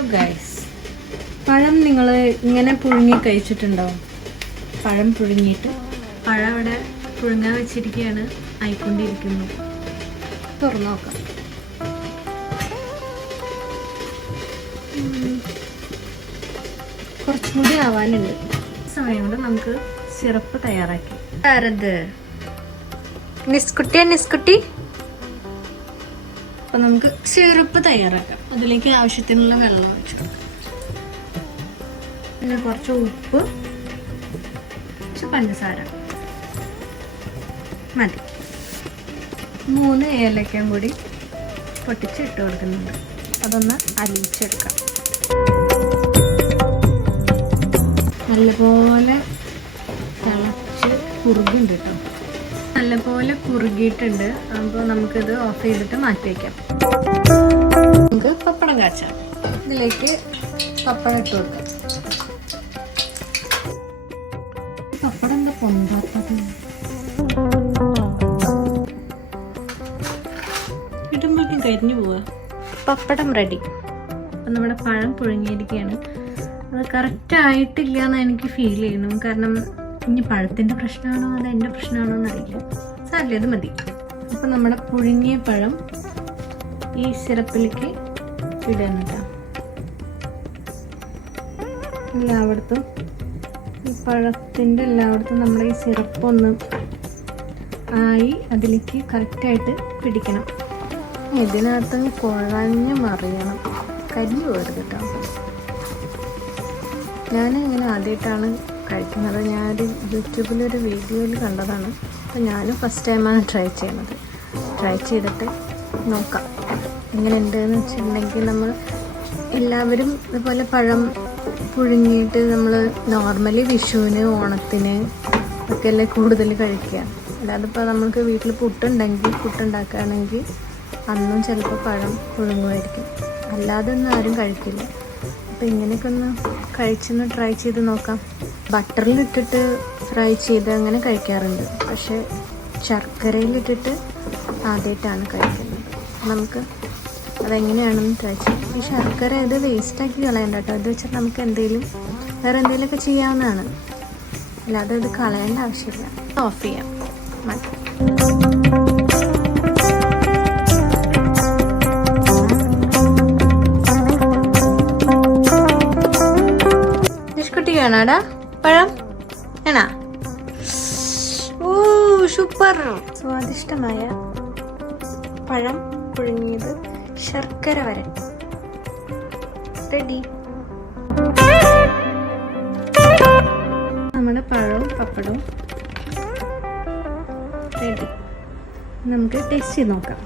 Hello guys പഴം നിങ്ങൾ ഇങ്ങനെ പുഴുങ്ങി കഴിച്ചിട്ടുണ്ടോ? പഴം പുഴുങ്ങിയിട്ട് പഴം അവിടെ പുഴുങ്ങാൻ വെച്ചിരിക്കുകയാണ്. ആയിക്കൊണ്ടിരിക്കുന്നു. തുറന്നു നോക്കാം. കുറച്ചും കൂടി ആവാനുണ്ട്. സമയം കൊണ്ട് നമുക്ക് സിറപ്പ് തയ്യാറാക്കി. ആരത്? നിസ്കുട്ടിയാ നിസ്കുട്ടി? അപ്പൊ നമുക്ക് സിറപ്പ് തയ്യാറാക്കാം. അതിലേക്ക് ആവശ്യത്തിനുള്ള വെള്ളം ഒഴിച്ചു. പിന്നെ കുറച്ച് ഉപ്പ് കുറച്ച് പഞ്ചസാര. മതി. മൂന്ന് ഏലക്കയും കൂടി പൊട്ടിച്ച് ഇട്ട് കൊടുക്കുന്നുണ്ട്. അതൊന്ന് അലിയിച്ചെടുക്കാം നല്ലപോലെ തിളച്ച് കുറുകിണ്ട് കേട്ടോ നല്ലപോലെ കുറുകിയിട്ടുണ്ട്. അപ്പോൾ നമുക്കിത് ഓഫ് ചെയ്തിട്ട് മാറ്റി വയ്ക്കാം. നമുക്ക് പപ്പടം കാച്ചാം. ഇതിലേക്ക് പപ്പടം ഇട്ട് കൊടുക്കാം. പപ്പടം എന്താ പൊന്താത്തത്. ഇടുമ്പോഴേക്കും കരിഞ്ഞു പോവുക പപ്പടം റെഡി അപ്പം നമ്മുടെ പഴം പുഴുങ്ങിയിരിക്കുകയാണ്. അത് കറക്റ്റ് ആയിട്ടില്ല എന്ന് എനിക്ക് ഫീൽ ചെയ്യുന്നു. കാരണം ഇനി പഴത്തിന്റെ പ്രശ്നമാണോ അത് എന്റെ പ്രശ്നമാണോ എന്നറിയില്ല. സാരില്ല മതി. അപ്പം നമ്മുടെ പുഴുങ്ങിയ പഴം ഈ സിറപ്പിലേക്ക് ഇടാൻ കേട്ടോ എല്ലായിടത്തും ഈ പഴത്തിന്റെ എല്ലായിടത്തും നമ്മൾ ഈ സിറപ്പൊന്ന് ആയി അതിലേക്ക് കറക്റ്റായിട്ട് പിടിക്കണം. ഇതിനകത്ത് കുഴഞ്ഞ് മറിയണം. കരി പോകരുത് കേട്ടോ. ഞാൻ ഇങ്ങനെ ആദ്യമായിട്ടാണ് കഴിക്കുന്നത്. ഞാനൊരു യൂട്യൂബിലൊരു വീഡിയോയിൽ കണ്ടതാണ്. അപ്പോൾ ഞാനും ഫസ്റ്റ് ടൈമാണ് ട്രൈ ചെയ്യുന്നത്. ട്രൈ ചെയ്തിട്ട് നോക്കാം. എങ്ങനെ ഉണ്ടെന്ന് വെച്ചിട്ടുണ്ടെങ്കിൽ നമ്മൾ എല്ലാവരും ഇതുപോലെ പഴം പുഴുങ്ങിയിട്ട് നമ്മൾ നോർമലി വിഷുവിന് ഓണത്തിന് ഒക്കെ അല്ലേ കൂടുതൽ കഴിക്കുക. അല്ലാതെ ഇപ്പോൾ നമ്മൾക്ക് വീട്ടിൽ പുട്ടുണ്ടെങ്കിൽ പുട്ടുണ്ടാക്കുകയാണെങ്കിൽ അന്നും ചിലപ്പോൾ പഴം പുഴുങ്ങുമായിരിക്കും. അല്ലാതെ ഒന്നും ആരും കഴിക്കില്ല. അപ്പോൾ ഇങ്ങനെയൊക്കെ ഒന്ന് കഴിച്ചൊന്ന് ട്രൈ ചെയ്ത് നോക്കാം. ബട്ടറിലിട്ടിട്ട് ഫ്രൈ ചെയ്ത് അങ്ങനെ കഴിക്കാറുണ്ട്. പക്ഷേ ശർക്കരയിലിട്ടിട്ട് ആദ്യമായിട്ടാണ് കഴിക്കുന്നത്. നമുക്ക് അതെങ്ങനെയാണെന്ന് ചെയ്യാം ഈ ശർക്കര ഇത് വേസ്റ്റാക്കി കളയണ്ട കേട്ടോ. ഇത് വെച്ചാൽ നമുക്ക് എന്തെങ്കിലും വേറെ എന്തെങ്കിലുമൊക്കെ ചെയ്യാവുന്നതാണ്. അല്ലാതെ ഇത് കളയേണ്ട ആവശ്യമില്ല. ഓഫ് ചെയ്യാം. മതി. വേണാടാ പഴം വേണാ? ഓ സൂപ്പർ സ്വാദിഷ്ടമായ പഴം പുഴുങ്ങിയത്. ശർക്കര വരട്ടി. റെഡി നമ്മുടെ പഴവും പപ്പടവും റെഡി നമുക്ക് ടേസ്റ്റ് ചെയ്ത് നോക്കാം.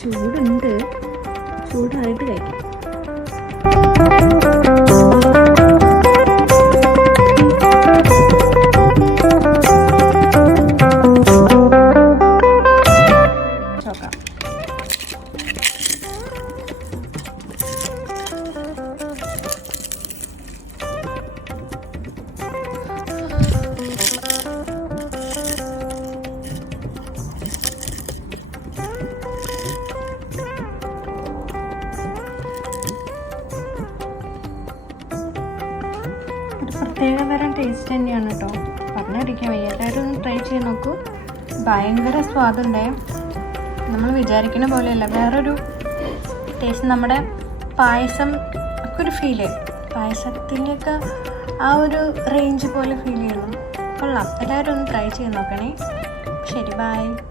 ചൂടുണ്ട്. ചൂടായിട്ട് കഴിക്കാം. ഒരു പ്രത്യേക തരം ടേസ്റ്റ് തന്നെയാണ് കേട്ടോ പറഞ്ഞിരിക്കാൻ വയ്യ എല്ലാവരും ഒന്ന് ട്രൈ ചെയ്ത് നോക്കൂ. ഭയങ്കര സ്വാദുണ്ടേ. നമ്മൾ വിചാരിക്കുന്ന പോലെയല്ല. വേറൊരു ടേസ്റ്റ് നമ്മുടെ പായസം ഒക്കെ ഒരു ഫീൽ പായസത്തിന്റെയൊക്കെ ആ ഒരു റേഞ്ച് പോലെ ഫീൽ ചെയ്യുന്നു. കൊള്ളാം. എല്ലാവരും ഒന്ന് ട്രൈ ചെയ്ത് നോക്കണേ. ശരി ബൈ